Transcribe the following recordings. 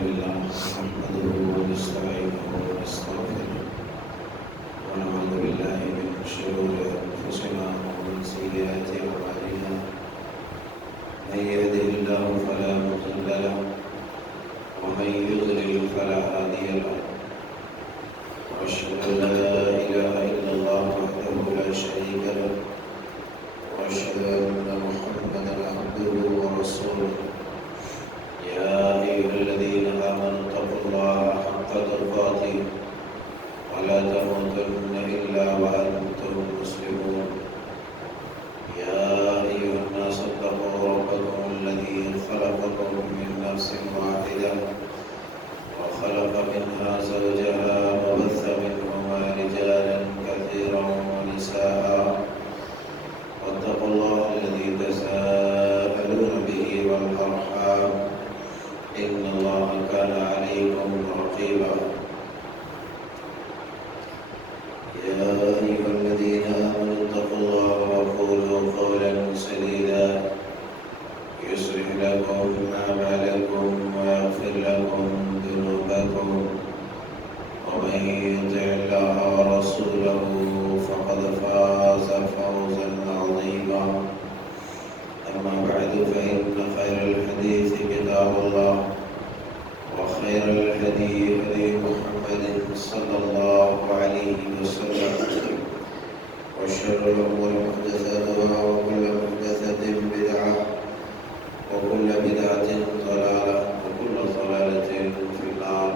لله نحمده ونستعينه ونستغفره ونعوذ بالله من شرور أنفسنا ومن سيئات أعمالنا من يهده الله فلا مضل له ومن يضلل فلا هادي له وأشهد أن لا إله إلا الله وحده لا شريك له وأشهد أن محمدا عبده ورسوله يا أيها الذين آمنوا اتقوا الله حق تقاته ولا تموتن إلا وأنتم مسلمون يا أيها الناس اتقوا ربكم الذي خلقكم من نفس واحدة وخلق منها زوجها وبث منهما رجالا كثيرا ونساء واتقوا الله الذي تساءلون به والأرحام إن الله كان عليكم رقيبا يا أيها الذين آمنوا اتقوا الله وقولوا قولا سديدا يصلح لكم أعمالكم ويغفر لكم ذنوبكم ومن يطع الله ورسوله فقد فاز فوزا عظيما أما بعد فإن خير الحديث كتاب الله وخير الهدي هدي محمد صلى الله عليه وسلم وشر الأمور محدثاتها وكل محدثة بدعة وكل بدعة ضلالة وكل ضلالة في النار.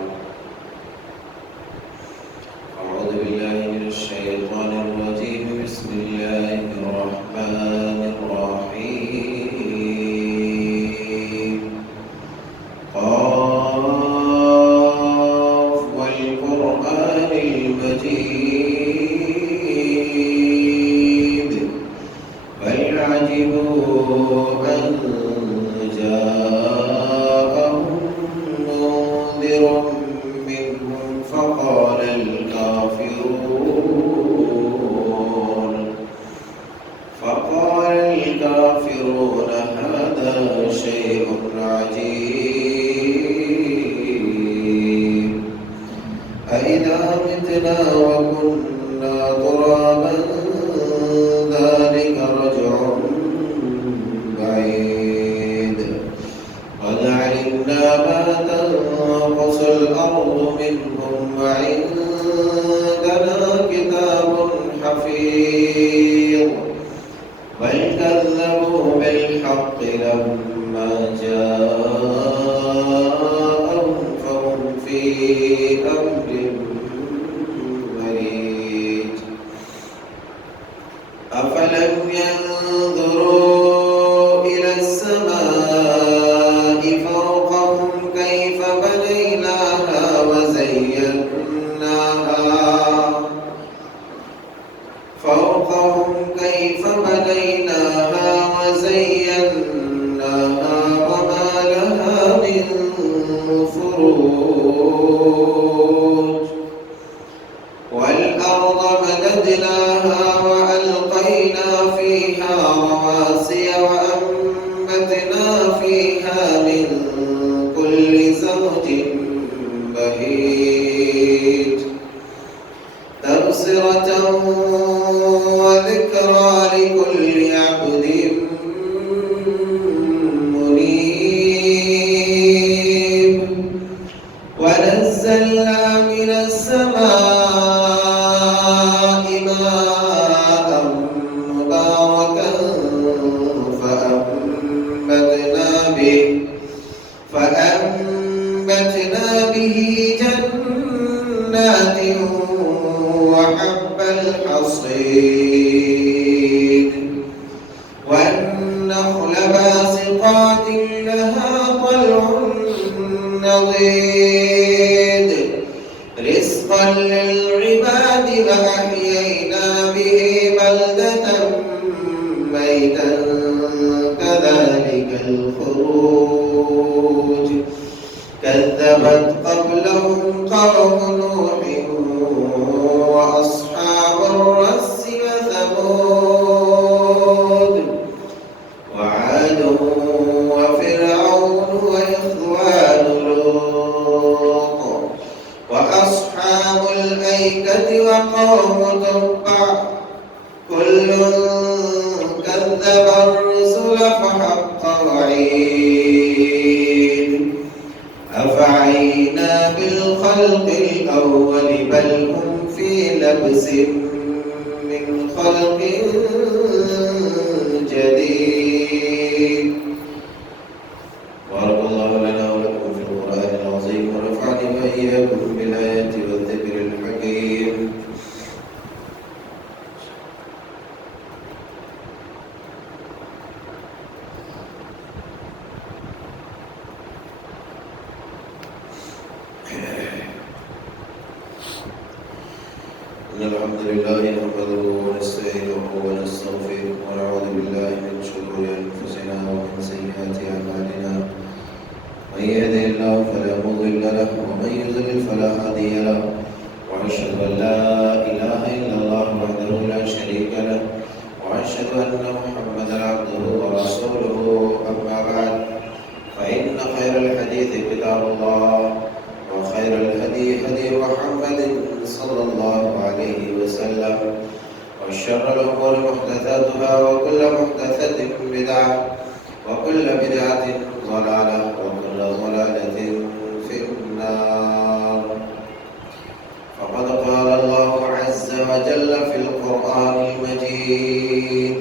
أعوذ بالله من الشيطان الرجيم. بسم الله الرحمن الرحيم. قاف والقرآن المجيد بل عجبوا أن جاءهم منذر منهم فقال الكافرون هذا شيء عجيب أإذا متنا وكنا ترابا ذلك رجع بعيد قد علمنا ما تنقص الأرض منهم وعندنا كتاب حفيظ بل كذبوا بالحق لما جاءهم فهم في أمر مريج أفلم ينظروا إلى السماء فوقهم كيف بنيناها وزيناها وما لها من فروج والأرض مددناها وألقينا فيها رواسي وأنبتنا فيها من كل زوج بهيج تبصرة وذكرى لكل عبد منيب ونزلنا من السماء ماء مباركا فأنبتنا به جنات وحب الحصيد والنخل باسقات لها طلع نضيد رزقا للعباد وأحيينا به بلدة ميتا كذلك الخروج كذبت قبلهم قوم نوح وأصحاب الرس وثمود وعاد وفرعون وإخوان لوط خلف حق وعيد أفعينا بالخلق الأول بل هم في لبس من خلق جديد. بارك الله لنا ولكم في القرآن العظيم ونفعني وإياكم بالآيات والذكر الحكيم. إن الحمد لله نحمده ونستعينه ونستغفره ونعوذ بالله من شرور أنفسنا ومن سيئات أعمالنا. من يهده الله فلا مضل له ومن يضلل فلا هادي له، وأشهد أن لا إله إلا الله وحده لا شريك له، وأشهد أن محمدا عبده ورسوله. أما بعد، فإن خير الحديث كتاب الله، وخير الهدي هدي محمد صلى الله عليه وسلم، وشر الأمور محدثاتها، وكل محدثة بدعة، وكل بدعة ضلالة، وكل ضلالة في النار. فقد قال الله عز وجل في القرآن المجيد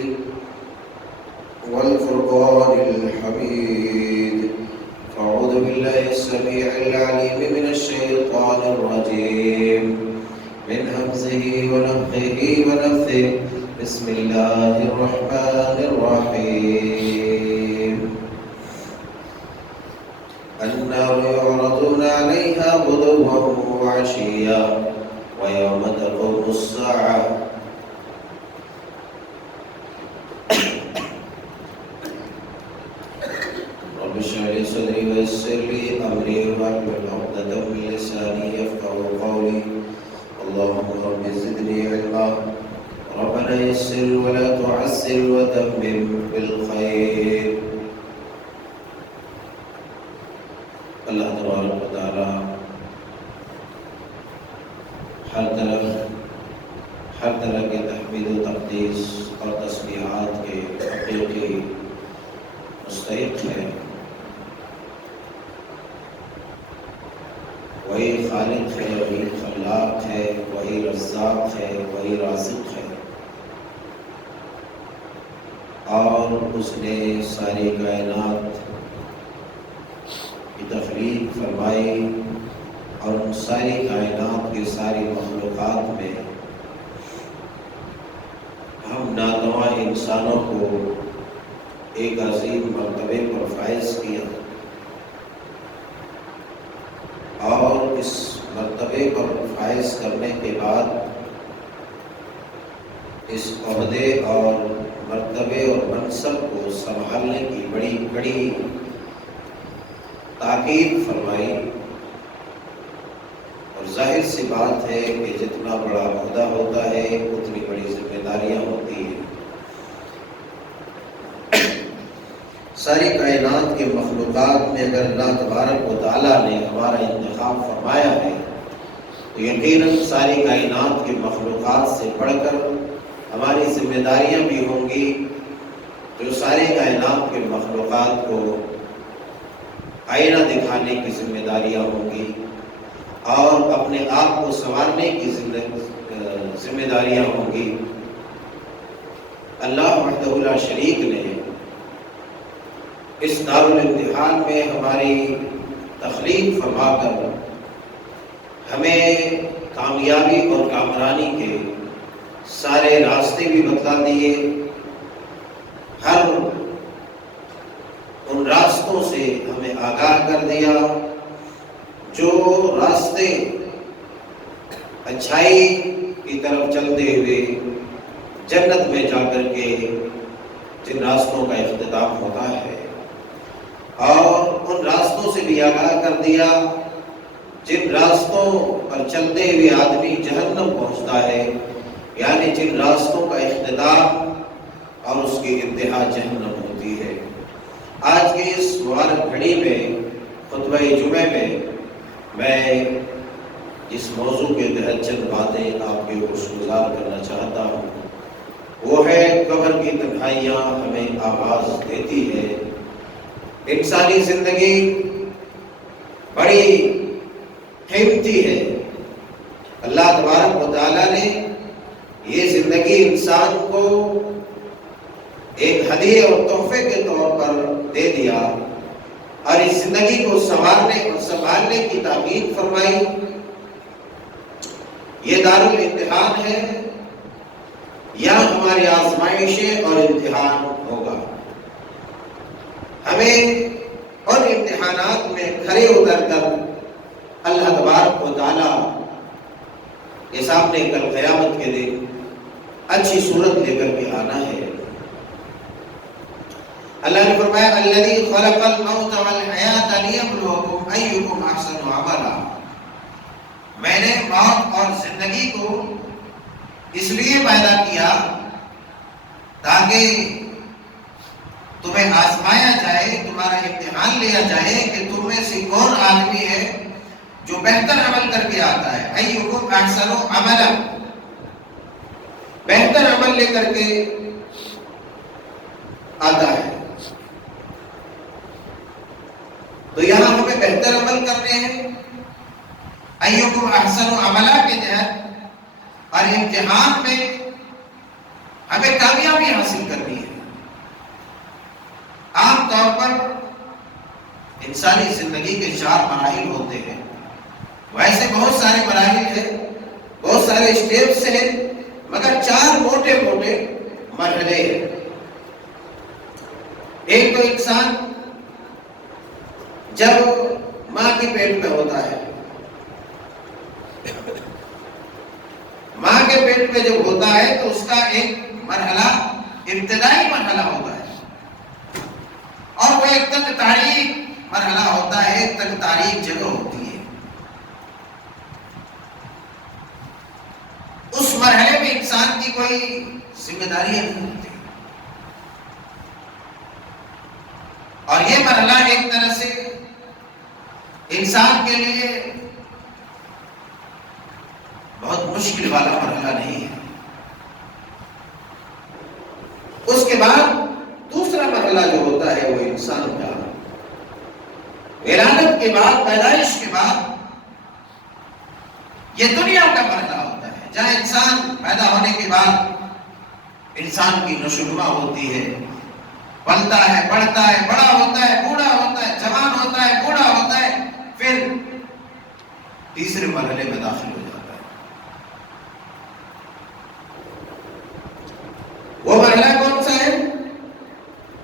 والفرقان الحميد: أعوذ بالله السميع العليم من الشيطان الرجيم، من همزه ونفخه ونفثه. بسم الله الرحمن الرحيم. النار يعرضون عليها غدوا وعشيا ويوم تقوم الساعة رب اشرح لي صدري ويسر لي أمري واحلل عقدة من لساني يفقهوا قولي. اللهم رب زدني علما، ربنا يسر ولا تعسر وتمم بالخير. اللہ تبارک و تعالی ہر طرح کے تحمید و تقدیس اور تسبیحات کے حقیقی مستحق ہے. وہی خالق ہے، وہی خلاق ہے، وہی رزاق ہے، وہی رازق ہے، اور اس نے ساری کائنات کی تخلیق فرمائی، اور ان ساری کائنات کی ساری مخلوقات میں ہم ناتواں انسانوں کو ایک عظیم مرتبے پر فائز کیا، اور اس مرتبے پر فائز کرنے کے بعد اس عہدے اور مرتبے اور منصب کو سنبھالنے کی بڑی بڑی تاکید فرمائی. اور ظاہر سی بات ہے کہ جتنا بڑا عہدہ ہوتا ہے اتنی بڑی ذمہ داریاں ہوتی ہیں. ساری کائنات کے مخلوقات میں اگر اللہ تبارک و تعالیٰ نے ہمارا انتخاب فرمایا ہے تو یقیناً ساری کائنات کے مخلوقات سے بڑھ کر ہماری ذمہ داریاں بھی ہوں گی، جو ساری کائنات کے مخلوقات کو آئینہ دکھانے کی ذمہ داریاں ہوں گی، اور اپنے آپ کو سنوارنے کی ذمہ داریاں ہوں گی. اللہ وحدہ لا شریک نے اس دارالامتحان میں ہماری تخلیق فرما کر ہمیں کامیابی اور کامرانی کے سارے راستے بھی بتلا دیے. ہر ان راستوں سے ہمیں آگاہ کر دیا جو راستے اچھائی کی طرف چلتے ہوئے جنت میں جا کر کے جن راستوں کا اختتام ہوتا ہے، اور ان راستوں سے بھی آگاہ کر دیا جن راستوں پر چلتے ہوئے آدمی جہنم پہنچتا ہے، یعنی جن راستوں کا اختتام اور اس کی انتہا جہنم ہوتی ہے. آج کی اس مبارک گھڑی میں خطبہ جمعہ میں جس موضوع کے تحت چند باتیں آپ کے گزار کرنا چاہتا ہوں وہ ہے قبر کی تنہائیاں ہمیں آواز دیتی ہے۔ انسانی زندگی بڑی قیمتی ہے۔ اللہ تبارک و تعالیٰ نے یہ زندگی انسان کو ایک ہدیے اور تحفے کے طور پر دے دیا، اور اس زندگی کو سنبھالنے کی تاکید فرمائی۔ یہ دارالامتحان ہے، یہاں ہماری آزمائشیں اور امتحان ہوگا۔ ہمیں ان امتحانات میں کھڑے اتر کر اللہ تبارک و تعالیٰ کے سامنے کل قیامت کے دن اچھی صورت لے کر کے آنا ہے۔ اللہ نے فرمایا الذی خلق الموت والحیات لیبلوکم ایکم احسن عملا، میں نے موت اور زندگی کو اس لیے پیدا کیا تاکہ تمہیں آزمایا جائے، تمہارا امتحان لیا جائے کہ تم میں سے کون آدمی ہے جو بہتر عمل کر کے آتا ہے۔ ایکم احسن عملا، بہتر عمل لے کر کے آتا ہے۔ تو یہاں ہمیں بہتر عمل کرنے ہیں ایکم احسن عملا کے تحت، اور امتحان میں ہمیں کامیابی حاصل کرنی ہے۔ عام طور پر انسانی زندگی کے 4 مراحل ہوتے ہیں، ویسے بہت سارے مراحل ہیں، بہت سارے اسٹیپس ہیں، مگر 4 موٹے موٹے مرحلے ہیں۔ ایک تو انسان جب ماں کے پیٹ میں ہوتا ہے، ماں کے پیٹ میں جب ہوتا ہے تو اس کا ایک مرحلہ ابتدائی مرحلہ ہوتا ہے، اور وہ ایک تک تاریخ مرحلہ ہوتا ہے، ایک تک تاریخ جگہ ہوتی ہے۔ اس مرحلے میں انسان کی کوئی ذمہ داریاں نہیں ہوتی، اور یہ مرحلہ ایک طرح سے انسان کے لیے بہت مشکل والا مرحلہ نہیں ہے۔ اس کے بعد دوسرا مرحلہ جو ہوتا ہے وہ انسان کا ولادت کے بعد، پیدائش کے بعد، یہ دنیا کا مرحلہ ہوتا ہے، جہاں انسان پیدا ہونے کے بعد انسان کی نشوونما ہوتی ہے، پلتا ہے، بڑھتا ہے، بڑا ہوتا ہے، بوڑھا ہوتا ہے، جوان ہوتا ہے، بوڑھا ہوتا ہے، پھر تیسرے مرحلے میں داخل ہو جاتا ہے۔ وہ مرحلہ کون سا ہے؟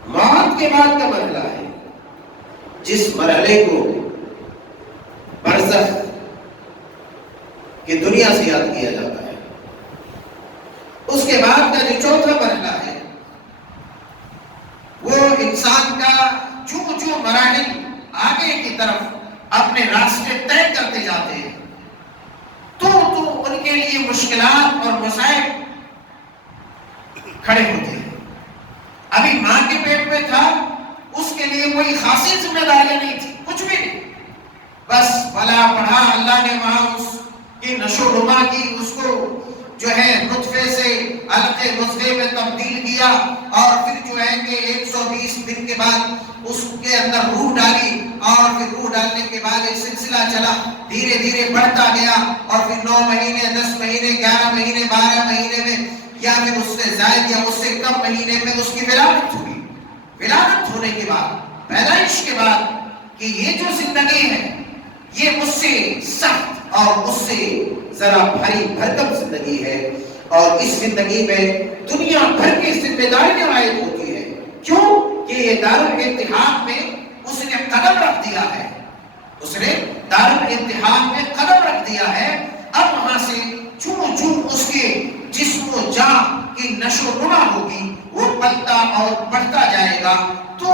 موت کے بعد کا مرحلہ ہے، جس مرحلے کو برزخ کی دنیا سے یاد کیا جاتا ہے۔ اس کے بعد کا جو چوتھا مرحلہ ہے وہ انسان کا جو مراحل آگے کی طرف اپنے راستے طے کرتے جاتے ہیں، تو ان کے لیے مشکلات اور مصائب کھڑے ہوتے ہیں۔ ابھی ماں کے پیٹ میں تھا، اس کے لیے کوئی خاصی ذمہ داریاں نہیں تھی، کچھ بھی نہیں، بس پلا پڑھا، اللہ نے وہاں اس کی نشو و نما کی، اس کو جو ہے نطفے سے علقے مضغے میں تبدیل کیا، اور پھر جو ہے کہ 120 دن کے بعد اس کے اندر روح ڈالی، اور پھر روح ڈالنے کے بعد ایک سلسلہ چلا، دھیرے دھیرے بڑھتا گیا، اور پھر 9 مہینے، 10 مہینے، 11 مہینے، 12 مہینے میں، یا پھر اس سے زائد یا اس سے کم مہینے میں اس کی ولادت ہوئی۔ ولادت ہونے کے بعد، پیدائش کے بعد، کہ یہ جو زندگی ہے یہ اس سے سخت اور اس سے ذرا بھاری بھرکم زندگی ہے، اور اس زندگی میں دنیا بھر کی ذمہ داریاں عائد ہوتی ہے۔ کیوں کہ یہ دارالامتحان میں اس نے قدم رکھ دیا ہے، اس نے دارالامتحان میں قدم رکھ دیا ہے۔ اب وہاں سے چوں چوں اس کے جسم و جان کی نشو و نما ہوگی، وہ پلتا اور بڑھتا جائے گا، تو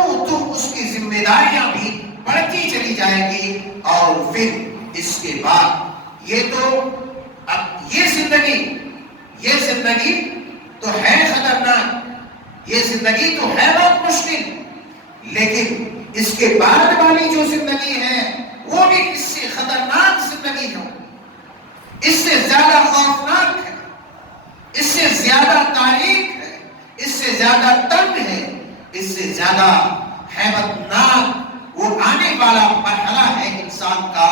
اس کی ذمہ داریاں بھی بڑھتی چلی جائے گی، اور پھر اس کے بعد یہ زندگی تو ہے خطرناک، یہ زندگی تو ہے بہت مشکل، لیکن اس کے بعد والی جو زندگی ہے وہ بھی اس سے خطرناک زندگی ہے، اس سے زیادہ خوفناک ہے، اس سے زیادہ تاریک ہے، اس سے زیادہ تنگ ہے، اس سے زیادہ ہیبتناک وہ آنے والا مرحلہ ہے انسان کا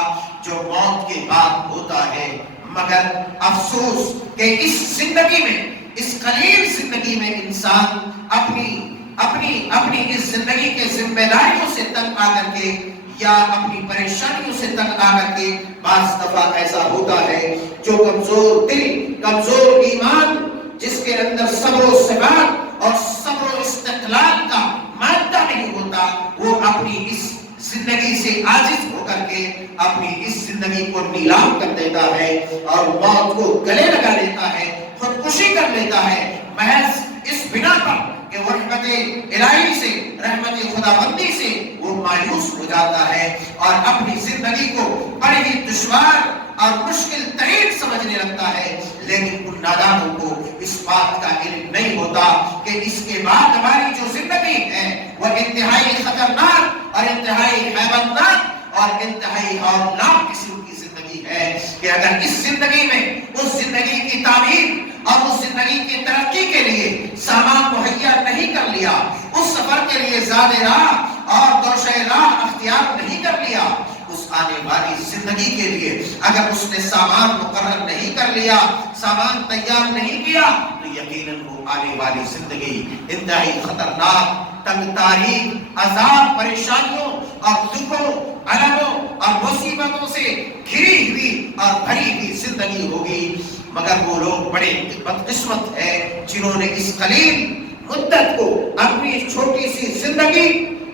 جو موت کے بعد ہوتا ہے۔ مگر افسوس کہ اس زندگی میں، اس قلیل زندگی میں انسان اپنی اس زندگی کے ذمہ داریوں سے تنگ آ کر کے یا اپنی پریشانیوں سے تنگ آ کر کے بعض دفعہ ایسا ہوتا ہے جو کمزور دل، کمزور ایمان، جس کے اندر صبر و ثبات اور صبر و استقلال کا مادہ نہیں ہوتا، وہ اپنی اس زندگی سے عاجز ہو کر کے اپنی اس زندگی کو نیلام کر دیتا ہے اور موت کو گلے لگا لیتا ہے، خودکشی کر لیتا ہے، محض اس بنا پر کہ وہ رحمت الہی سے، رحمت خداوندی سے وہ مایوس ہو جاتا ہے اور اپنی زندگی کو بڑی ہی دشوار اور مشکل ترین سمجھنے لگتا ہے۔ لیکن ان نادانوں کو اس بات کا علم نہیں ہوتا کہ اس کے بعد ہماری جو زندگی ہے وہ انتہائی خطرناک اور انتہائی ہیبتناک اور انتہائی ہولناک قسم کی زندگی ہے کہ اگر اس زندگی میں اس زندگی کی تعمیر اور اس زندگی کی ترقی کے لیے سامان مہیا نہیں کر لیا، اس سفر کے لیے زاد راہ اور دوشہ راہ اختیار نہیں کر لیا، اس آنے والی زندگی کے لیے اگر اس نے سامان مقرر نہیں کر لیا، سامان تیار نہیں کیا، تو یقیناً وہ آنے والی زندگی انتہائی خطرناک، تنگ تاریخ، عذاب، پریشانیوں اور دکھوں، علموں اور مصیبتوں سے گھری ہوئی اور بھری ہوئی زندگی ہوگی۔ مگر وہ لوگ بڑے بدقسمت ہیں جنہوں نے اس قلیل مدت کو اپنی چھوٹی سی زندگی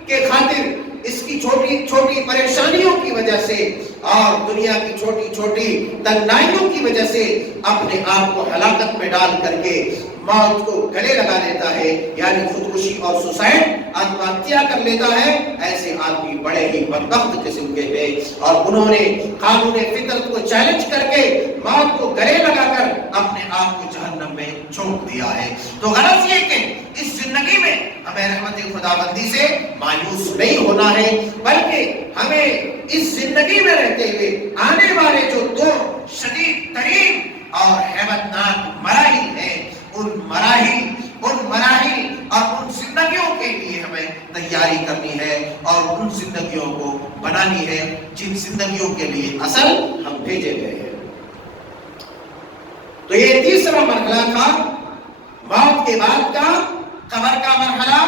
کے خاطر، اس کی چھوٹی چھوٹی پریشانیوں کی وجہ سے اور دنیا کی چھوٹی چھوٹی تنگنائیوں کی وجہ سے اپنے آپ کو ہلاکت میں ڈال کر کے موت کو گلے لگا لیتا ہے، یعنی خودکشی اور سوسائڈ، آتم ہتیا کر لیتا ہے۔ ایسے آدمی بڑے ہی بدبخت قسم کے ہیں اور انہوں نے قانون فطرت کو چیلنج کر کے موت کو گلے لگا کر اپنے آپ کو جہنم میں جھونک دیا ہے۔ تو غرض یہ کہ اس زندگی میں ہمیں رحمت خداوندی سے مایوس نہیں ہونا ہے، بلکہ ہمیں اس زندگی میں رہتے ہوئے آنے والے جو دو شدید ترین اور ہیبتناک مراحل ہیں، ان مراحل اور ان زندگیوں کے لیے ہمیں تیاری کرنی ہے اور ان زندگیوں کو بنانی ہے جن زندگیوں کے لیے اصل ہم بھیجے گئے ہیں۔ تو یہ تیسرا مرحلہ تھا موت کے بعد کا قبر کا مرحلہ،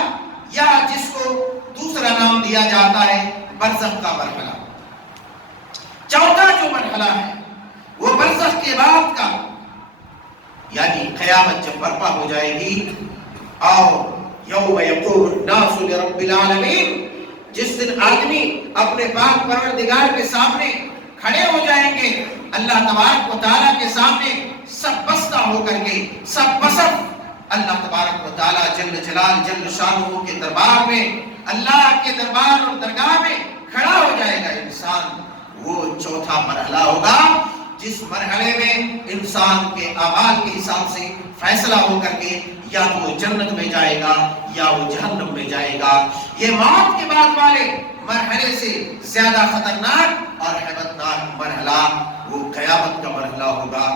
یا جس کو دوسرا نام دیا جاتا ہے برزخ کا مرحلہ۔ چوتھا جو مرحلہ ہے وہ برزخ کے بعد کا، یعنی قیامت جب برپا ہو جائے گی اور یوم یقوم الناس لرب العالمین، جس دن آدمی اپنے پاک پروردگار کے سامنے کھڑے ہو جائیں گے، اللہ تبارک و تعالیٰ کے سامنے سب بستہ ہو کر کے، سب بسر اللہ تبارک و تعالیٰ جل جلال جل شانہ کے دربار میں، اللہ کے دربار اور درگاہ میں کھڑا ہو جائے گا انسان۔ وہ چوتھا مرحلہ ہوگا جس مرحلے میں انسان کے اعمال کے حساب سے فیصلہ ہو کر کے یا وہ جنت میں جائے گا یا وہ جہنم میں جائے گا۔ یہ موت کے بعد والے مرحلے سے زیادہ خطرناک اور ہیبتناک مرحلہ وہ قیامت کا مرحلہ ہوگا،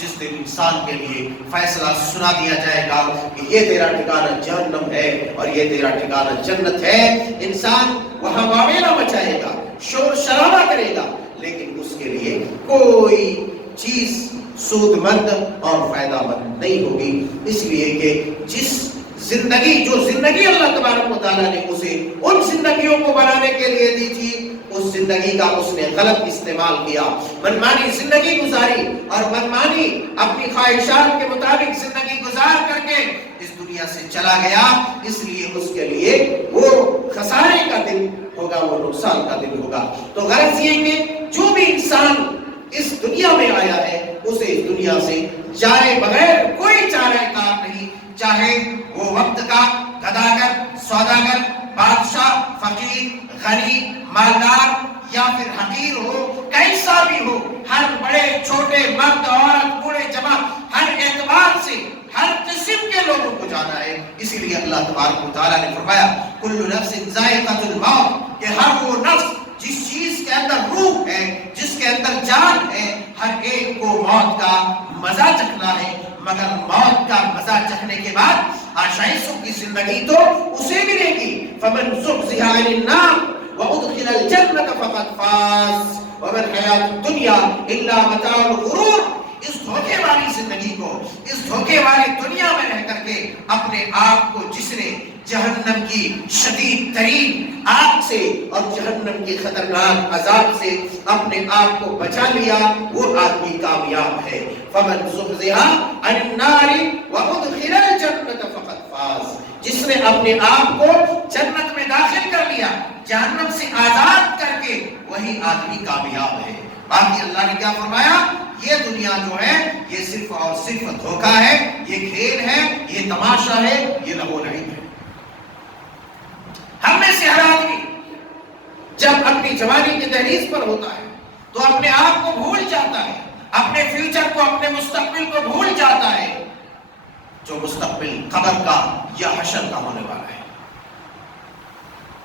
جس دن انسان کے لیے فیصلہ سنا دیا جائے گا کہ یہ تیرا ٹھکانہ جہنم ہے اور یہ تیرا ٹھکانہ جنت ہے۔ انسان وہاں واویلا مچائے گا، شور شرابہ کرے گا، لیکن اس کے لیے کوئی چیز سود مند اور فائدہ مند نہیں ہوگی، اس لیے کہ جو زندگی اللہ تبارک و تعالیٰ نے اسے ان زندگیوں کو بنانے کے لیے دی تھی، اس زندگی کا اس نے غلط استعمال کیا، منمانی زندگی گزاری اور منمانی اپنی خواہشات کے مطابق زندگی گزار کر کے اس دنیا سے چلا گیا۔ اس لیے اس کے لیے وہ خسارے کا دن ہوگا، وہ نقصان کا دن ہوگا۔ تو غرض یہ کہ جو بھی انسان اس دنیا میں آیا ہے اسے اس دنیا سے جائے بغیر کوئی چارہ کار نہیں، چاہے وہ وقت کا گداگر، سوداگر، بادشاہ، فقیر، غنی، مالدار یا پھر حقیر ہو، کیسا بھی ہو، ہر بڑے چھوٹے، مرد عورت، بوڑھے جوان، ہر اعتبار سے ہر قسم کے لوگوں کو جانا ہے۔ اسی لیے اللہ تبارک و تعالیٰ نے فرمایا کل نفس ذائقۃ الموت، کہ ہر وہ نفس جس چیز کے اندر روح ہے، جس کے اندر جان ہے، ہر ایک کو موت کا مزہ چکھنا ہے، مگر موت کا مزہ چکھنے کے بعد آشائشوں کی زندگی تو اسے ملے گی. فمن زحزح عن النار وادخل الجنة فقد فاز وما الحیاة الدنیا الا متاع الغرور. اس دھوکے والی زندگی کو، اس دھوکے والی دنیا میں رہ کر کے اپنے آپ کو جس نے جہنم کی شدید ترین آگ سے اور جہنم کی خطرناک عذاب سے اپنے آپ کو بچا لیا، وہ آدمی کامیاب ہے. فمن زحزح عن النار وادخل الجنة فقد فاز. جس نے اپنے آپ کو جنت میں داخل کر لیا، جہنم سے آزاد کر کے، وہی آدمی کامیاب ہے. باقی اللہ نے کیا فرمایا؟ یہ دنیا جو ہے یہ صرف اور صرف دھوکہ ہے، یہ کھیل ہے، یہ تماشا ہے، یہ لہو لعب ہے. ہم میں سے ہر آدمی جب اپنی جوانی کی دہلیز پر ہوتا ہے تو اپنے آپ کو بھول جاتا ہے، اپنے فیوچر کو، اپنے مستقبل کو بھول جاتا ہے، جو مستقبل قبر کا یا حشر کا ہونے والا ہے.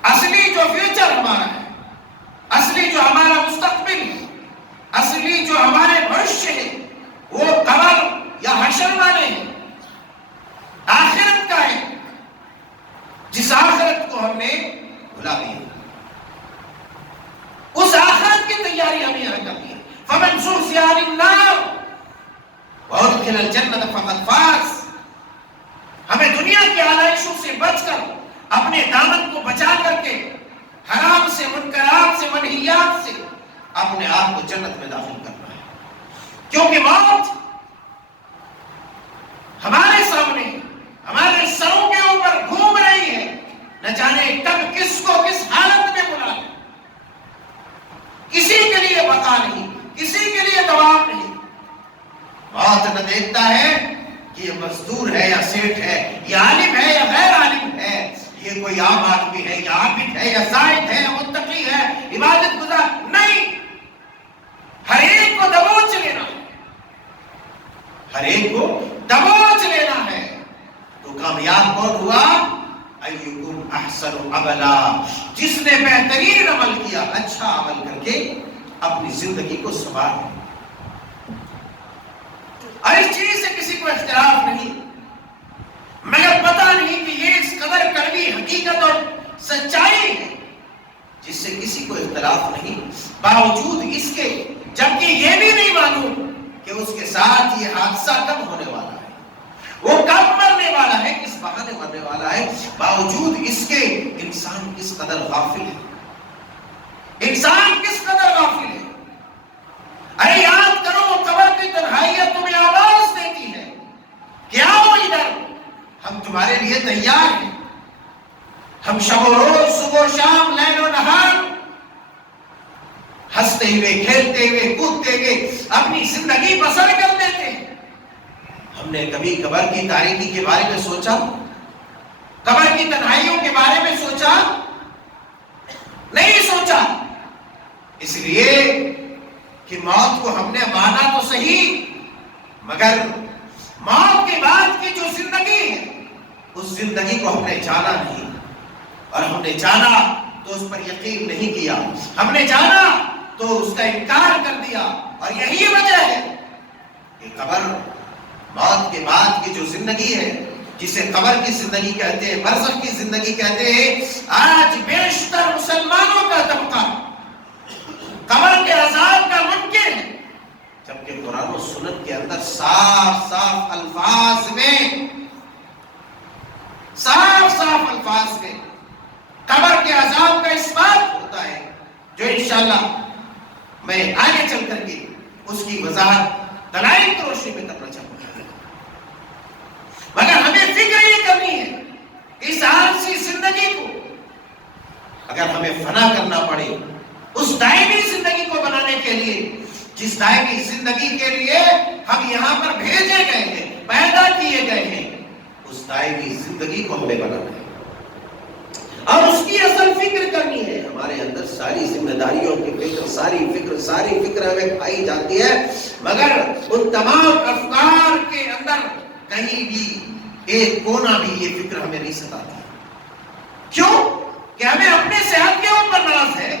اصلی جو فیوچر ہمارا ہے، اصلی جو ہمارا مستقبل ہے، اصلی جو ہمارے بھوشیہ ہے، وہ قبر یا حشر والے ہیں، آخرت کا ہے، جس آخرت کو ہم نے بھلا دیا. اس آخرت کی تیاری ہمیں یہاں کرنی ہے. فمن زحزح عن النار وادخل الجنة فقد فاز. ہمیں دنیا کی آلائشوں سے بچ کر، اپنے دامن کو بچا کر کے، حرام سے، منکرات سے، منہیات سے اپنے آپ کو جنت میں داخل کرنا ہے. کیونکہ موت ہمارے سامنے، ہمارے سروں کے اوپر گھوم رہی ہے، نہ جانے کب کس کو کس حالت میں بلا لے. کسی کے لیے بقا نہیں، کسی کے لیے دوام نہیں. موت نہ دیکھتا ہے کہ یہ مزدور ہے یا سیٹ ہے، یہ عالم ہے یا غیر عالم ہے، یہ کوئی عام آدمی ہے یا عابد ہے یا زاہد ہے یا متقی ہے، عبادت گزار نہیں. ہر ایک کو دبوچ لینا ہے، ہر ایک کو دبوچ لینا ہے. تو کامیاب کون ہوا؟ ایکم احسن عملا. جس نے بہترین عمل کیا، اچھا عمل کر کے اپنی زندگی کو سنوارا. اور اس چیز سے کسی کو اختلاف نہیں، مگر پتہ نہیں کہ یہ اس قدر کڑوی حقیقت اور سچائی ہے جس سے کسی کو اختلاف نہیں، باوجود اس کے، جبکہ یہ بھی نہیں معلوم کہ اس کے ساتھ یہ حادثہ کب ہونے والا ہے، وہ کب مرنے والا ہے، کس بہانے مرنے والا ہے. باوجود اس کے انسان کس قدر غافل ہے، انسان کس قدر غافل ہے. ارے یاد کرو، قبر کی تنہائیت تمہیں آواز دیتی ہے کہ آؤ ادھر، ہم تمہارے لیے تیار ہیں. ہم شب و روز، صبح و شام، لیل و نہار ہنستے ہوئے، کھیلتے ہوئے، کودتے ہوئے اپنی زندگی بسر کر دیتے ہیں. ہم نے کبھی قبر کی تاریکی کے بارے میں سوچا؟ قبر کی تنہائیوں کے بارے میں سوچا؟ نہیں سوچا. اس لیے کہ موت کو ہم نے مانا تو صحیح، مگر موت کے بعد کی جو زندگی ہے، اس زندگی کو ہم نے جانا نہیں. اور ہم نے جانا تو اس پر یقین نہیں کیا، ہم نے جانا تو اس کا انکار کر دیا. اور یہی وجہ ہے کہ قبر، موت کے بعد کی جو زندگی ہے، جسے قبر کی زندگی کہتے ہیں، برزخ کی زندگی کہتے ہیں، آج بیشتر مسلمانوں کا طبقہ قبر کے عذاب کا منکر ہے. جبکہ قرآن و سنت کے اندر صاف صاف الفاظ میں قبر کے عذاب کا اس بات ہوتا ہے، جو انشاءاللہ میں آگے چل کر کے اس کی وضاحت دلائل کی روشنی میں کرنا چاہوں گا. مگر ہمیں فکر یہ کرنی ہے کہ اس عارضی زندگی کو اگر ہمیں فنا کرنا پڑے، اس دائمی زندگی کو بنانے کے لیے، جس دائمی زندگی کے لیے ہم یہاں پر بھیجے گئے ہیں، پیدا کیے گئے ہیں، اس دائمی زندگی کو ہمیں بنانا ہے اور اس کی اصل فکر کرنی ہے. ہمارے اندر ساری ذمہ داریوں کی فکر، ساری فکر ہمیں کھائی جاتی ہے، مگر ان تمام افکار کے اندر کہیں بھی ایک کونا بھی یہ فکر ہمیں نہیں ستاتی. کیوں؟ کہ ہمیں اپنے صحت کے اوپر ناز ہے،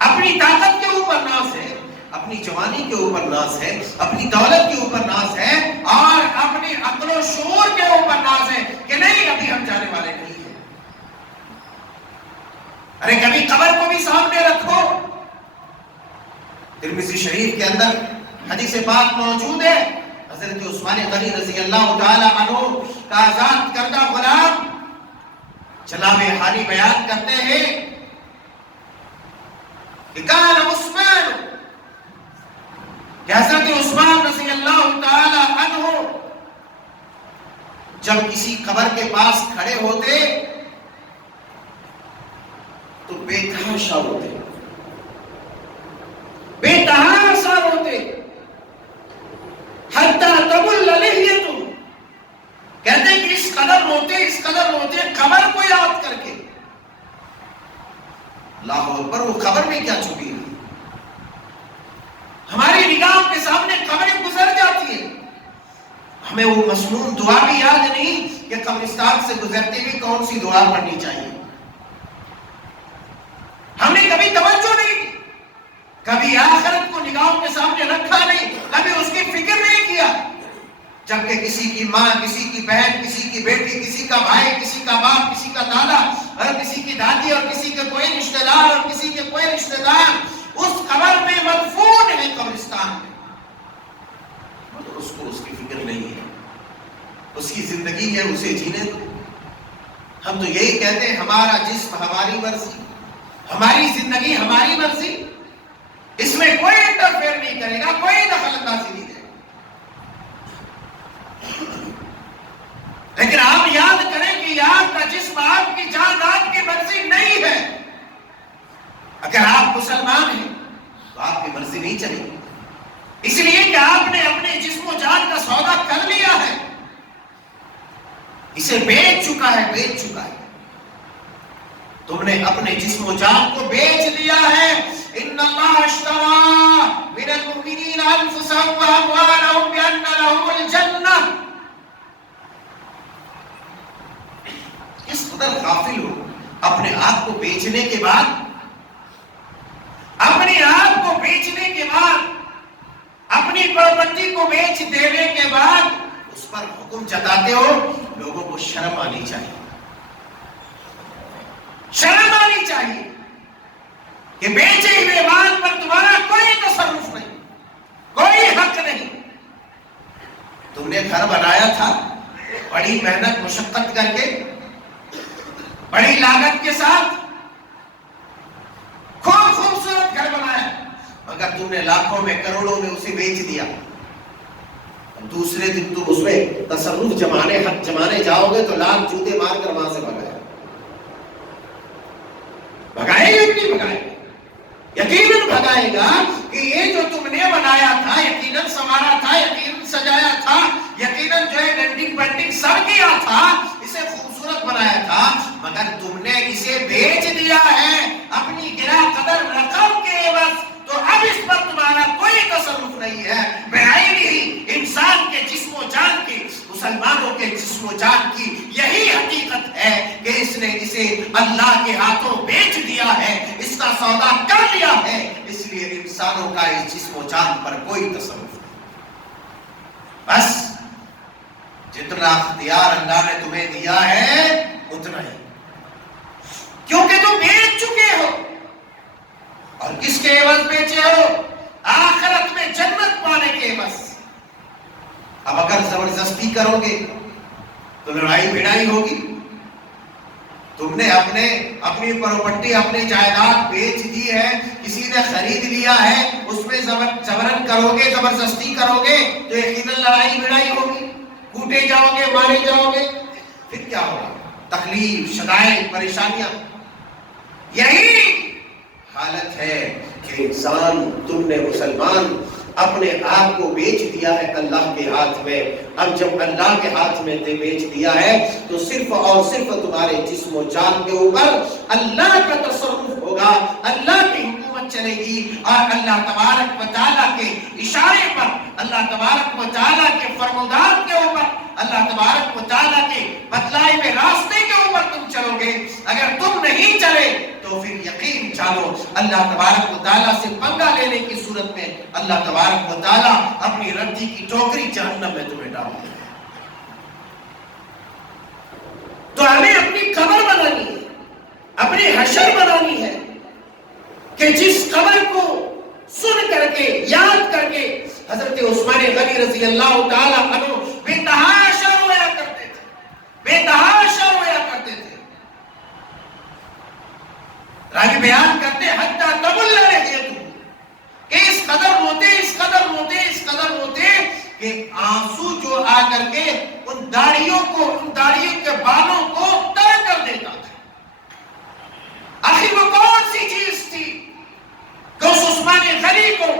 اپنی طاقت کے اوپر ناز ہے، اپنی جوانی کے اوپر ناز ہے، اپنی دولت کے اوپر ناز ہے، اور اپنی عقل و ارے کبھی قبر کو بھی سامنے رکھو. ترمذی شریف کے اندر حدیث پاک موجود ہے، حضرت عثمان غنی رضی اللہ تعالی عنہ کا آزاد کردہ غلام جناب حالی بیان کرتے ہیں کہ کان عثمان، کہ حضرت عثمان رضی اللہ تعالی عنہ جب کسی قبر کے پاس کھڑے ہوتے تو بے تحاشا ہوتے، بے تحاشا ہوتے، حتی تبل لحیتہ، کہتے کہ اس قدر روتے قبر کو یاد کر کے. اللہ اکبر، وہ قبر میں کیا چھپی ہے؟ ہماری نگاہوں کے سامنے قبریں گزر جاتی ہیں، ہمیں وہ مسنون دعا بھی یاد نہیں کہ قبرستان سے گزرتے ہوئے کون سی دعا پڑھنی چاہیے. ہم نے کبھی توجہ نہیں کی، کبھی آخرت کو نگاہوں کے سامنے رکھا نہیں، کبھی اس کی فکر نہیں کیا. جبکہ کسی کی ماں، کسی کی بہن، کسی کی بیٹی، کسی کا بھائی، کسی کا باپ، کسی کا دادا اور کسی کی دادی اور کسی کے کوئی رشتہ دار اور کسی کے کوئی رشتہ دار اس قبر میں مدفون ہے، قبرستان میں، مگر اس کو اس کی فکر نہیں ہے. اس کی زندگی ہے، اسے جینے دو. ہم تو یہی کہتے ہیں ہمارا جسم ہماری مرضی، ہماری زندگی ہماری مرضی، اس میں کوئی انٹرفیئر نہیں کرے گا، کوئی دخل اندازی نہیں کرے گا. لیکن آپ یاد کریں کہ یہ آپ کا جسم، آپ کی جان آپ کی مرضی نہیں ہے. اگر آپ مسلمان ہیں تو آپ کی مرضی نہیں چلے گی، اس لیے کہ آپ نے اپنے جسم و جان کا سودا کر لیا ہے، اسے بیچ چکا ہے. تم نے اپنے جسم و جان کو بیچ دیا ہے. ان اللہ اشتری من المؤمنین انفسهم واموالهم بان لهم الجنہ. اس قدر غافل ہو اپنے آپ کو بیچنے کے بعد، اپنی پراپرٹی کو بیچ دینے کے بعد اس پر حکم جتاتے ہو. لوگوں کو شرم آنی چاہیے، شرم آنی چاہیے کہ بیچے ہوئے مال پر تمہارا کوئی تصرف نہیں، کوئی حق نہیں. تم نے گھر بنایا تھا بڑی محنت مشقت کر کے، بڑی لاگت کے ساتھ خوب خوبصورت گھر بنایا، مگر تم نے لاکھوں میں کروڑوں میں اسے بیچ دیا. دوسرے دن تم اس میں تصرف جمانے، حق جمانے جاؤ گے تو لاکھ جوتے مار کر وہاں سے بھگائے گا نہیں بھگائے گا؟ یقیناً بھگائے گا کہ یہ جو تم نے بنایا تھا، یقیناً سنوارا تھا، یقیناً سجایا تھا، یقیناً جو ہے ڈنڈنگ پینٹنگ سب کیا تھا، اسے خوبصورت بنایا تھا، مگر تم نے اسے بیچ دیا ہے اپنی گرا قدر رقم کے عوض. تو اب اس پر تمہارا کوئی تصرف نہیں ہے. بعین ہی انسان کے جسم و جان کی، مسلمانوں کے جسم و جان کی یہی حقیقت ہے کہ اس نے اسے اللہ کے ہاتھوں بیچ دیا ہے، اس کا سودا کر لیا ہے. اس لیے انسانوں کا اس جسم و جان پر کوئی تصرف نہیں. بس جتنا اختیار اللہ نے تمہیں دیا ہے اتنا ہی، کیونکہ تم بیچ چکے ہو. اور کس کے عوض بیچے ہو؟ آخرت میں جنت پانے کے عوض. اب اگر زبردستی کرو گے تو لڑائی بھڑائی ہوگی. تم نے اپنی پراپرٹی، اپنی جائیداد بیچ دی ہے، کسی نے خرید لیا ہے، اس میں زبرن کرو گے، زبردستی کرو گے تو یقیناً لڑائی بھڑائی ہوگی، کوٹے جاؤ گے، مارے جاؤ گے. پھر کیا ہوگا؟ تکلیف، شدائد، پریشانیاں. یہی حالت ہے کہ انسان، تم نے مسلمان اپنے آپ کو بیچ دیا ہے اللہ کے ہاتھ میں. اب جب اللہ کے ہاتھ میں بیچ دیا ہے تو صرف اور صرف تمہارے جسم و جان کے اوپر اللہ کا تصرف ہوگا، اللہ کی حکومت چلے گی، اور اللہ تبارک و تعالیٰ کے اشارے پر، اللہ تبارک و تعالیٰ کے فرمودات کے اوپر، اللہ تبارک و تعالیٰ کے بتلائے ہوئے راستے کے اوپر تم چلو گے. اگر تم نہیں چلے تو پھر یقین جانو اللہ تبارک و تعالیٰ سے پنگا لینے کی صورت میں اللہ تبارک و تعالیٰ اپنی ردی کی ٹوکری جہنم میں تمہیں ڈال دے. تو ہمیں اپنی قبر بنانی ہے، اپنی محشر بنانی ہے کہ جس خبر کو سن کر کے یاد کر کے حضرت عثمان غنی رضی اللہ تعالی عنہ بے تحاشا رویا کرتے تھے، بے تحاشا رویا کرتے تھے۔ راوی بیان کرتے حتی تبل لہجتہ، کہ اس قدر روتے کہ آنسو جو آ کر کے ان داڑھیوں کے بالوں کو تر کر دیتا تھا۔ آخر وہ کون سی چیز تھی کہ اس عثمان غنی کو،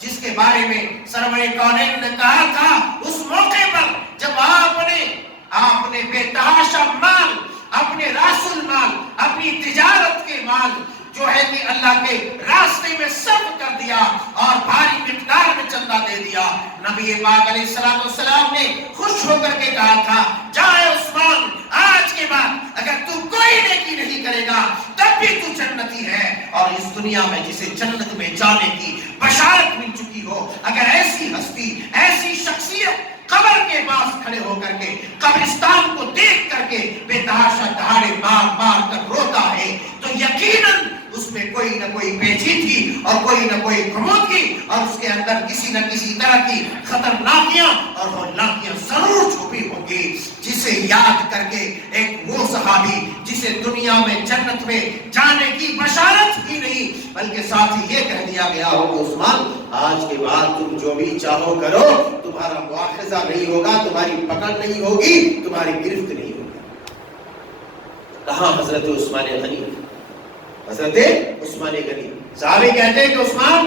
جس کے بارے میں سرور کونین نے کہا تھا اس موقع پر جب آپ نے بے تحاشا مال، اپنے راس المال، اپنی تجارت کے مال جو ہے کہ اللہ کے راستے میں صرف کر دیا اور بھاری مقدار میں چندہ دے دیا، نبی پاک علیہ السلام والسلام نے خوش ہو کر کے کہا تھا جائے عثمان، آج کے بعد اگر تو کوئی نیکی نہیں کرے گا تب بھی تو جنتی ہے، اور اس دنیا میں جسے جنت میں جانے کی بشارت مل چکی ہو، اگر ایسی ہستی، ایسی شخصیت قبر کے پاس کھڑے ہو کر کے قبرستان کو دیکھ کر کے بے تحاشا دہاڑے مار مار کر روتا ہے تو یقیناً اس میں کوئی نہ کوئی پیچیدگی اور کوئی نہ کوئی کمودگی اور اس کے اندر کسی نہ کسی طرح کی خطرناکیاں اور ہولناکیاں ضرور چھپی ہوں گی، جسے یاد کر کے ایک وہ صحابی جسے دنیا میں جنت میں جانے کی بشارت ہی نہیں بلکہ ساتھ ہی یہ کہہ دیا گیا ہو کہ عثمان آج کے بعد تم جو بھی چاہو کرو، تمہارا مواخذہ نہیں ہوگا، تمہاری پکڑ نہیں ہوگی، تمہاری گرفت نہیں ہوگی۔ کہاں حضرت عثمان غنی؟ حضرت عثمان غنی صحابی کہتے ہیں کہ عثمان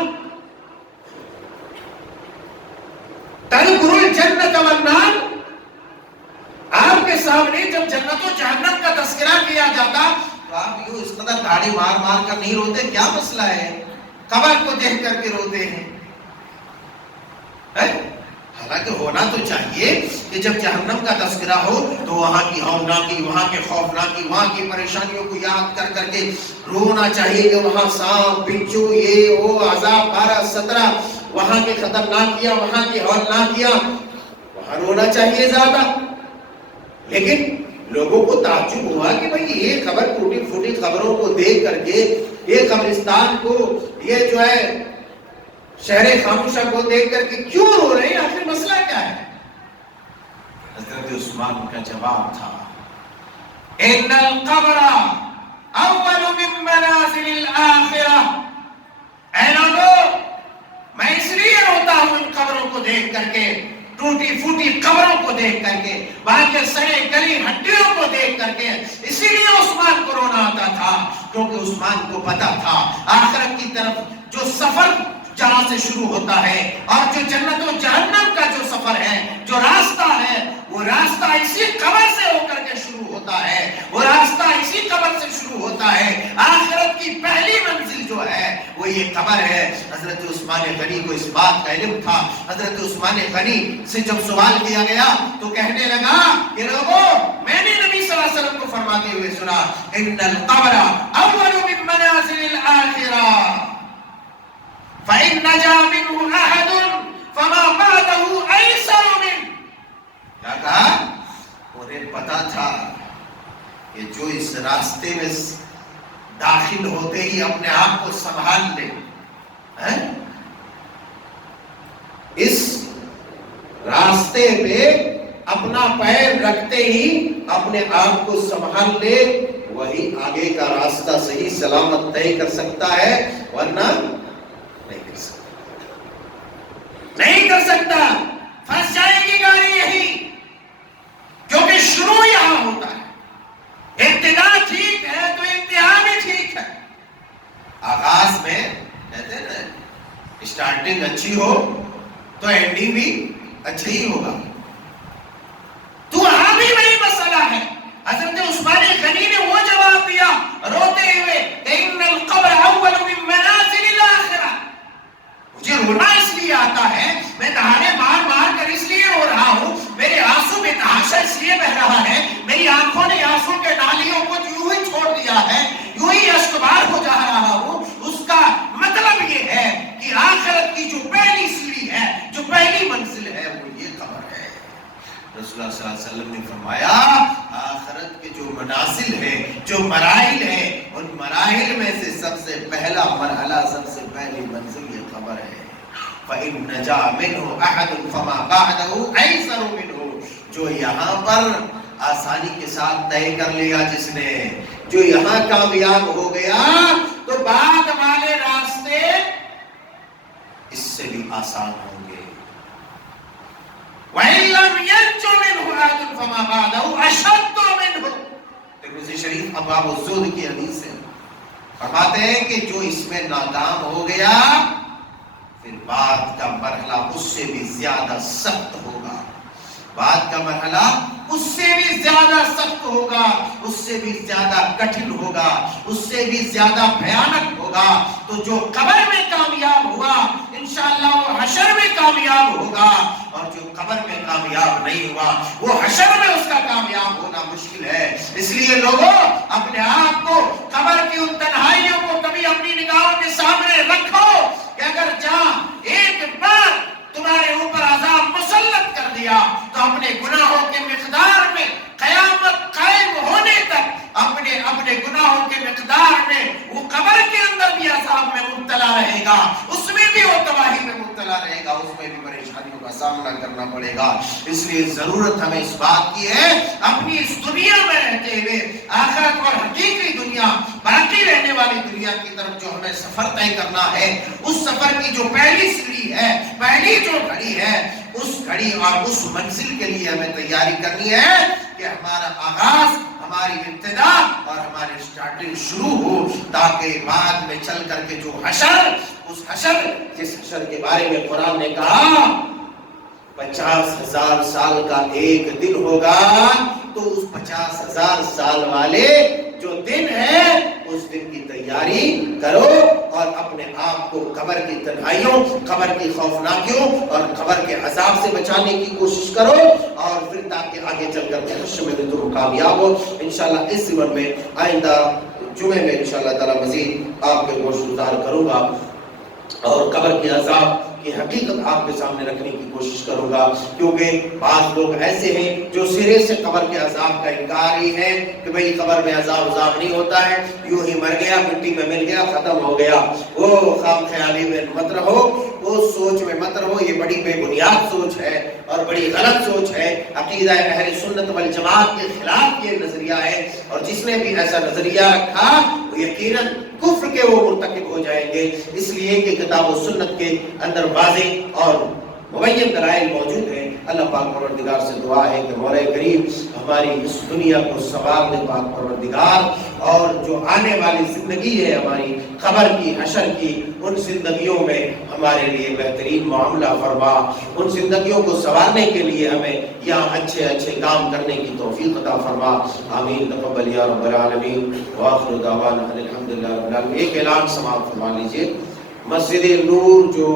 تذکر الجنت والنار، آپ کے سامنے جب جنت و جہنم کا تذکرہ کیا جاتا تو آپ یوں اس قدر داڑھی مار مار کر نہیں روتے، کیا مسئلہ ہے؟ قبر کو دیکھ کر کے روتے ہیں۔ حالانکہ ہونا تو چاہیے کہ جب جہنم کا تذکرہ ہو تو وہاں کی ہولناکی، وہاں کے خوفناکی، وہاں کی پریشانیوں کو یاد کر کر کے رونا چاہیے کہ وہاں سانپ، بچھو، یہ وہ عذاب 12-17 وہاں کی خطرناکیاں، وہاں کی ہولناکیاں، وہاں رونا چاہیے زیادہ۔ لیکن لوگوں کو تعجب ہوا کہ بھئی یہ خبر ٹوٹی پھوٹی خبروں کو دیکھ کر کے، یہ قبرستان کو، یہ جو ہے شہر خاموشہ کو دیکھ کر کے کیوں رو رہے ہیں، آخر مسئلہ کیا ہے؟ حضرت عثمان کا جواب تھا ان القبر اول من منازل الاخرہ، اے لوگو میں اس لیے روتا ہوں ان قبروں کو دیکھ کر کے، ٹوٹی پھوٹی قبروں کو دیکھ کر کے، وہاں کے سڑے گلی ہڈیوں کو دیکھ کر کے، اسی لیے عثمان کو رونا آتا تھا کیونکہ عثمان کو پتا تھا آخرت کی طرف جو سفر جہاں سے شروع ہوتا ہے اور جو جنت و جہنم کا جو سفر ہے، جو راستہ ہے، وہ راستہ اسی قبر سے ہو کر کے شروع ہوتا ہے، وہ راستہ اسی قبر سے شروع ہوتا ہے۔ آخرت کی پہلی منزل جو ہے وہ یہ قبر ہے۔ حضرت عثمان غنی کو اس بات کا علم تھا۔ حضرت عثمان غنی سے جب سوال کیا گیا تو کہنے لگا کہ لوگوں میں نے نبی صلی اللہ علیہ وسلم کو فرماتے ہوئے سنا ان القبر اول من منازل الاخرہ فَإِن نَجَا مِنْهُ أَحَدٌ فَمَا بَعْدَهُ أَيْسَرُ مِنْهُ۔ کیا کہا؟ انہیں پتا تھا کہ جو اس راستے میں داخل ہوتے ہی اپنے آپ کو سنبھال لے، اس راستے پہ اپنا پیر رکھتے ہی اپنے آپ کو سنبھال لے، وہی آگے کا راستہ صحیح سلامت طے کر سکتا ہے، ورنہ نہیں کر سکتا، پھنس جائے گی گاڑی یہی، کیونکہ شروع یہاں ہوتا ہے۔ ابتدا ٹھیک ہے تو انتہا بھی ٹھیک ہے۔ آغاز میں کہتے ہیں نا اسٹارٹنگ اچھی ہو تو اینڈنگ بھی اچھا ہی ہوگا، تو وہاں بھی وہی مسئلہ ہے۔ حضرت عثمان غنی نے وہ جواب دیا روتے ہوئے ان القبر اول من منازل الاخرہ، مجھے رونا اس لیے آتا ہے، میں دہاڑے مار مار کر اس لیے رو رہا ہوں، میرے آنسو بے تحاشا اس لیے بہ رہا ہے، میری آنکھوں نے آنسو کے نالیوں کو یوں ہی چھوڑ دیا ہے، یوں ہی اشکبار ہو جا رہا ہوں۔ اس کا مطلب یہ ہے کہ آخرت کی جو پہلی سیڑھی ہے، جو پہلی منزل ہے، وہ یہ قبر ہے۔ رسول اللہ صلی اللہ علیہ وسلم نے فرمایا آخرت کے جو منازل ہیں، جو مراحل ہیں، ان مراحل میں سے سب سے پہلا مرحلہ، سب سے پہلی منزل یہ قبر ہے۔ فَإِن نَجَا مِنْهُ أَحَدٌ فَمَا بَعْدَهُ أَيْسَرُ مِنْهُ، جو یہاں پر آسانی کے ساتھ طے کر لیا جس نے، جو یہاں کامیاب ہو گیا تو بعد والے راستے اس سے بھی آسان ہوں گے۔ وَإِن لَّمْ يَنْجُ مِنْهُ أَحَدٌ فَمَا بَعْدَهُ أَشَدُّ مِنْهُ، ترمذی شریف ابواب الزہد کی حدیث ہے، فرماتے ہیں کہ جو اس میں ناکام ہو گیا پھر بعد کا مرحلہ اس سے بھی زیادہ سخت ہوگا، بعد کا مرحلہ اس سے بھی زیادہ سخت ہوگا، اس سے بھی زیادہ کٹھن ہوگا، اس سے بھی زیادہ بھیانک ہوگا۔ تو جو قبر میں کامیاب ہوا انشاءاللہ وہ حشر میں کامیاب ہوگا، اور جو قبر میں کامیاب نہیں ہوا وہ حشر میں اس کا کامیاب ہونا مشکل ہے۔ اس لیے لوگوں اپنے آپ کو قبر کی ان تنہائیوں کو کبھی اپنی نگاہوں کے سامنے رکھو کہ اگر جہاں ایک بار تمہارے اوپر عذاب مسلط کر دیا تو اپنے گناہوں کے مقدار میں قیامت قائم ہونے تک اپنے گناہوں کے مقدار میں وہ قبر کے اندر بھی عذاب میں مبتلا رہے گا، اس میں بھی وہ تباہی میں مبتلا رہے گا، اس میں بھی پریشانیوں کا سامنا کرنا پڑے گا۔ اس لیے ضرورت ہمیں اس بات کی ہے اپنی اس دنیا میں رہتے ہوئے آخرت اور حقیقی دنیا، باقی رہنے والی دنیا کی طرف جو ہمیں سفر طے کرنا ہے، اس سفر کی جو پہلی سیڑھی ہے، پہلی جو گھڑی ہے، اس گھڑی اور اس منزل کے لیے ہمیں تیاری کرنی ہے کہ ہمارا آغاز، ہماری ابتدا اور ہماری سٹارٹنگ شروع ہو، تاکہ بعد میں چل کر کے جو حشر، اس حشر جس حشر کے بارے میں قرآن نے کہا 50,000 سال کا ایک دن ہوگا، تو اس 50,000 سال والے جو دن ہے اس دن کی تیاری کرو اور اپنے آپ کو قبر کی تنہائیوں، قبر کی خوفناکیوں اور قبر کے عذاب سے بچانے کی کوشش کرو، اور پھر تاکہ آگے چل کر کے حشر میں بھی تم کامیاب ہو۔ انشاءاللہ اس سمر میں آئندہ جمعے میں انشاءاللہ تعالی مزید آپ کے گوشت گزار کروں گا اور قبر کے عذاب کی حقیقت آپ کے سامنے رکھنے کی کوشش کروں گا، کیونکہ بعض لوگ ایسے ہیں جو سرے سے قبر کے عذاب کا انکار ہی ہے کہ بھئی قبر میں عذاب نہیں ہوتا ہے، یوں ہی مر گیا، مٹی میں مل گیا، ختم ہو گیا۔ وہ خام خیالی میں مت رہو، وہ سوچ میں مت رہو، یہ بڑی بے بنیاد سوچ ہے اور بڑی غلط سوچ ہے۔ عقیدہ اہل سنت والجماعت کے خلاف یہ نظریہ ہے، اور جس نے بھی ایسا نظریہ رکھا وہ یقیناً کفر کے وہ مرتکب ہو جائیں گے، اس لیے کہ کتاب و سنت کے اندر واضح اور مبین دلائل موجود ہیں۔ اللہ پاک پروردگار سے دعا ہے کہ مولا کریم ہماری اس دنیا کو سنوار دے پاک پروردگار، اور جو آنے والی زندگی ہے ہماری قبر کی، حشر کی، ان زندگیوں میں ہمارے لیے بہترین معاملہ فرما، ان زندگیوں کو سنوارنے کے لیے ہمیں یہاں اچھے اچھے کام کرنے کی توفیق عطا فرما۔ آمین تقبل یا رب العالمین، وآخر دعوانا الحمدللہ رب العالمین۔ ایک اعلان سماعت فرما لیجئے، مسجد نور جو